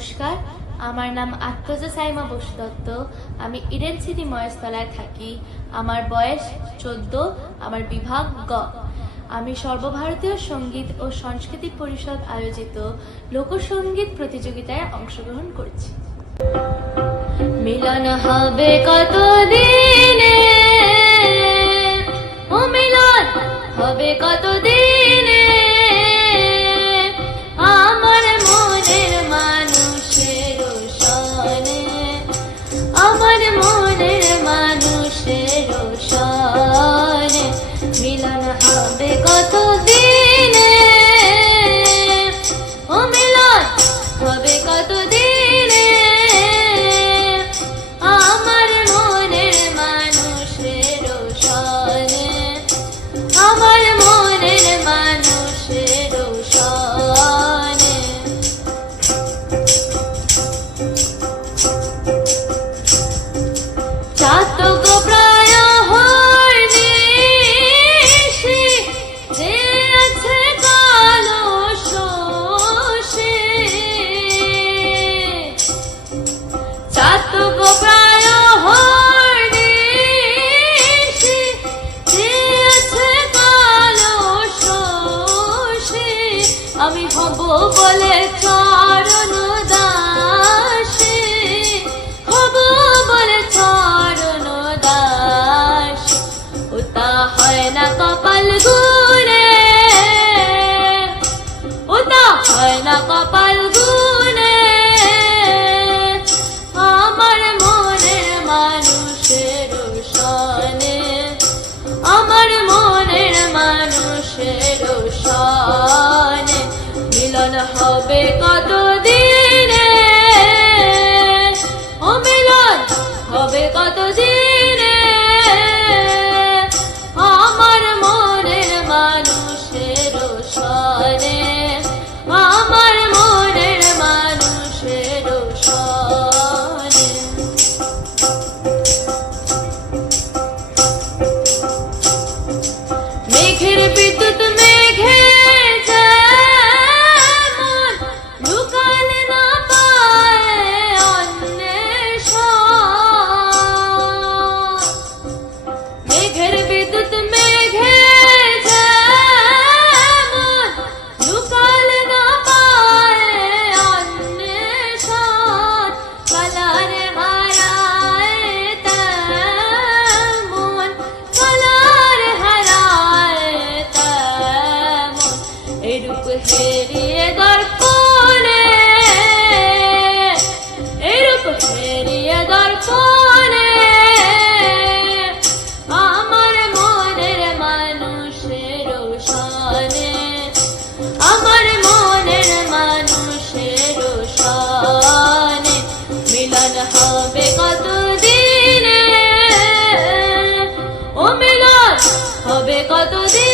নমস্কার, আমার নাম আত্মজা সাইমা বসু দত্ত। আমি ইডেন সিটি মহেশতলায় থাকি। আমার বয়স 14, আমার বিভাগ গ। আমি সর্বভারতীয় সঙ্গীত ও সংস্কৃতি পরিষদ আয়োজিত লোকসঙ্গীত প্রতিযোগিতায় অংশগ্রহণ করেছি। মিলন হবে কতদিনে, ও মিলন হবে কতদিনে, আমার মনের মানুষের সনে, আমার মনের মানুষের সনে। মিলন হবে কতদিনে, ও মিলন হবে কতদিনে, আমার মনের মানুষের সনে, আমার মনের মানুষের সনে। চাতক প্রায় হরিষি, যে আছে কালো শোষে, চাতক প্রায় হরিষি, যে আছে কালো শোষে। আমি হব বলে চরণ দাসে, হব বলে চরণ দাস। ওটা হয় না কপাল গুনে, ওটা হয় না কপাল গুনে, আমার মনের মানুষের সনে, আমার মনের মানুষের সনে। মিলন হবে কতদিনে, ও মিলন হবে কতদিনে, আমার মনের মানুষের সনে, আমার মনের মানুষের সনে। মেঘের বিদ্যুৎ মেঘে যেমন লুকালে না পায় অন্বেষণ, মেঘের বিদ্যুৎ মেঘে যেমন লুকালে না পায় অন্বেষণ। কালারে হারায় তেমন, কালারে হারায় তেমন, এরূপ হেরিয়ে দর্পণে, এরূপ হেরিয়ে দর্পণে, আমার মনের মানুষের সনে, আমার মনের মানুষের সনে। মিলন হবে কতদিনে, ও মিলন হবে কতদিনে,